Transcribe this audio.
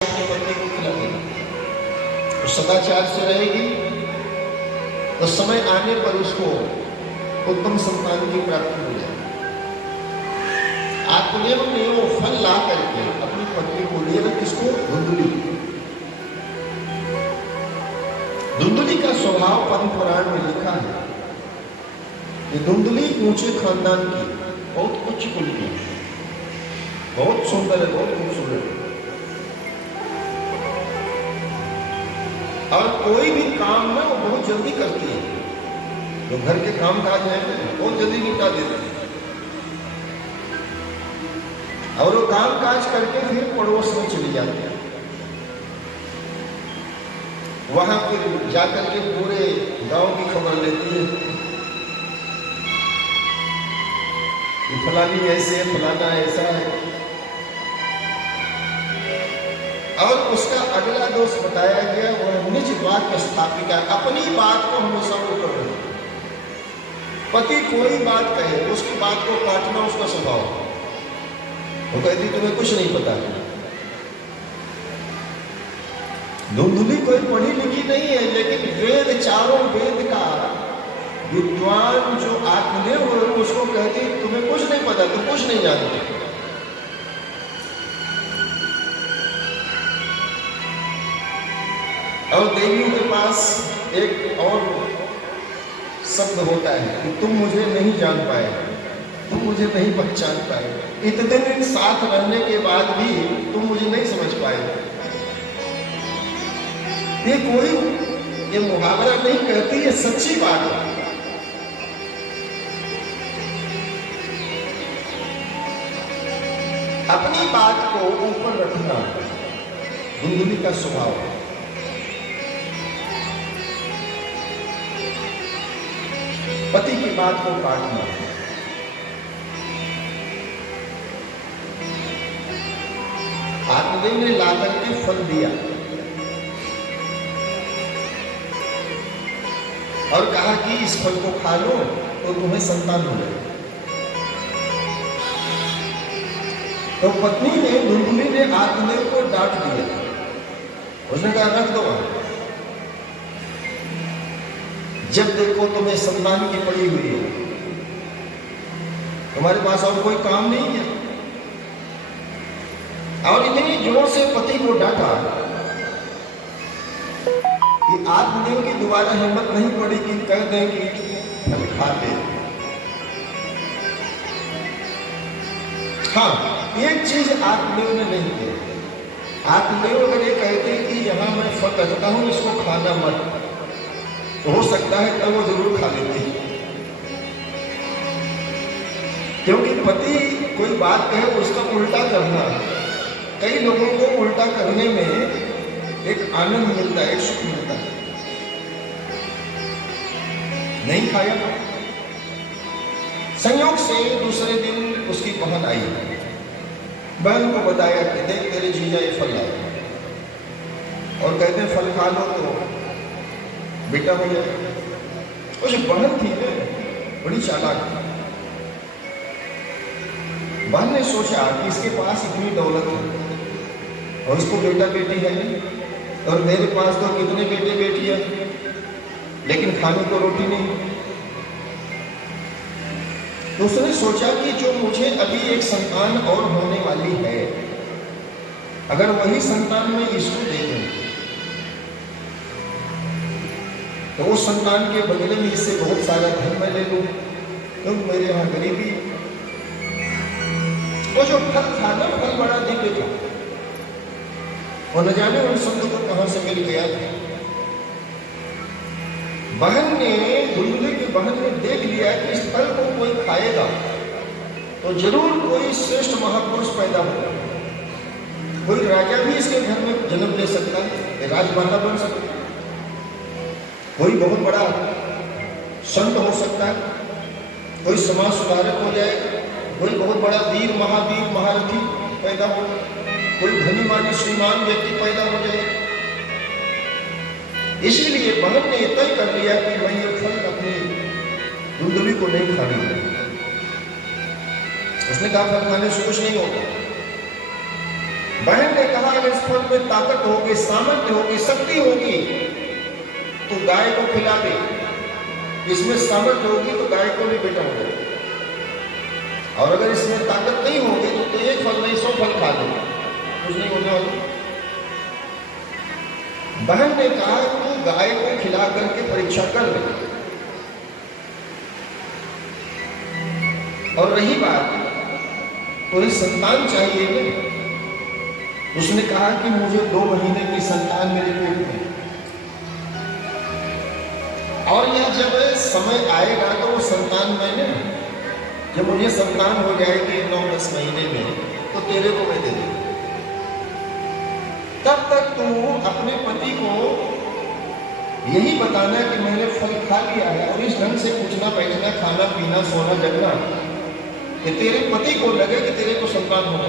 अपने पति को खिलाएगी, तो सदाचार से रहेगी, तो समय आने पर उसको उत्तम संतान की प्राप्ति हो जाएगी। आत्मदेव ने वो फल ला करके अपनी पत्नी को दिया था, किसको? धुंधुली। धुंधुली का स्वभाव पद्म पुराण में लिखा है कि धुंधुली ऊंचे खानदान की, बहुत उच्च कुल की, बहुत सुंदर है, बहुत खूबसूरत है, और कोई भी काम ना वो बहुत जल्दी करती है। जो घर के काम काज है बहुत जल्दी निपटा देती है, और वो काम काज करके फिर पड़ोस में चली जाती है। वहां फिर जाकर के पूरे गांव की खबर लेती है कि फलानी ऐसे है, फलाना ऐसा है, और उसका अगला दोष बताया गया वह निज बात स्थापिका, अपनी बात को हमेशा वो कर रहे हैं। पति कोई बात कहे उसकी बात को काटना उसका स्वभाव। वो कहती तुम्हें कुछ नहीं पता। धुंधुली कोई पढ़ी लिखी नहीं है, लेकिन वेद, चारों वेद का विद्वान जो आत्मदेव है उसको कहती तुम्हें कुछ नहीं पता, तुम कुछ नहीं जानते। और देवियों के पास एक और शब्द होता है कि तुम मुझे नहीं जान पाए, तुम मुझे नहीं पहचान पाए, इतने दिन साथ रहने के बाद भी तुम मुझे नहीं समझ पाए। ये कोई ये मुहावरा नहीं कहती, ये सच्ची बात है। अपनी बात को ऊपर रखना धुंधुली का स्वभाव है। पति की बात को काटना। आत्मदेव ने लाकर के फल दिया और कहा कि इस फल को खा लो तो तुम्हें संतान हो जाए। तो पत्नी ने, धुंधुली ने आत्मदेव को डांट दिया। उसने कहा रख दो, जब देखो तुम्हें संतान की पड़ी हुई है, तुम्हारे पास और कोई काम नहीं है। और इतनी जोर से पति को डांटा कि आत्मदेव की दोबारा हिम्मत नहीं पड़ी कि कह दें कि फल खा ले। हाँ, एक चीज आत्मदेव ने नहीं की। आत्मदेव अगर ये कहते कि यहां मैं फल रखता हूं, इसको खाना मत, तो हो सकता है तब वो जरूर खा लेती। क्योंकि पति कोई बात कहे तो उसका उल्टा करना, कई लोगों को उल्टा करने में एक आनंद मिलता है, एक सुख मिलता है। नहीं खाया। संयोग से दूसरे दिन उसकी बहन आई, बहन को बताया कि देख तेरे जीजा ये फल लाए, और कहते हैं फल खा लो तो बेटा हो जाए। वो जो बहन थी ना, बड़ी चालाक। बहन ने सोचा कि इसके पास इतनी दौलत है और इसको बेटा बेटी है नहीं, और मेरे पास तो कितने बेटे बेटियां, लेकिन खाने को रोटी नहीं। तो उसने सोचा कि जो मुझे अभी एक संतान और होने वाली है, अगर वही संतान मैं इसको दे दूं तो उस संतान के बदले में इससे बहुत सारा धन मैं ले लूं, क्योंकि मेरे यहाँ गरीबी। वो जो फल था ना, फल बड़ा दिव्य था, और न जाने उन शब्द को कहां से मिल गया था। बहन ने, धुंधुली की बहन ने देख लिया कि इस फल को कोई खाएगा तो जरूर कोई श्रेष्ठ महापुरुष पैदा होगा, कोई राजा भी इसके घर में जन्म ले सकता है, राजमाता बन सकती है, कोई बहुत बड़ा संत हो सकता है, कोई समाज सुधारक हो जाएगा, कोई बहुत बड़ा वीर, महावीर, महारथी पैदा हो, कोई धनी मानी श्रीमान व्यक्ति पैदा हो जाए। इसीलिए बहन ने तय कर लिया कि मैं ये फल अपनी धुंधुली को नहीं खाने दूंगा। उसने कहा फल खाने से कुछ नहीं होता। बहन ने कहा अगर इस फल में ताकत होगी, सामर्थ्य होगी, शक्ति होगी तो गाय को खिला दे। इसमें सामर्थ्य होगी तो गाय को भी बेटा हो जाएगा, और अगर इसमें ताकत नहीं होगी तो एक फल नहीं 100 फल खा दे, कुछ नहीं होने वाला। बहन ने कहा तू गाय को खिला करके परीक्षा कर ले। और रही बात कोई संतान चाहिए ना, उसने कहा कि मुझे 2 महीने की संतान मेरे पेट में, और यह जब समय आएगा तो वो संतान मैंने, जब मुझे संतान हो जाएगी 9-10 महीने में तो तेरे को मैं दे दूंगा। तब तक तू अपने पति को यही बताना कि मैंने फल खा लिया है, और इस ढंग से पूछना, बैठना, खाना पीना, सोना, जगना कि तेरे पति को लगे कि तेरे को संतान होने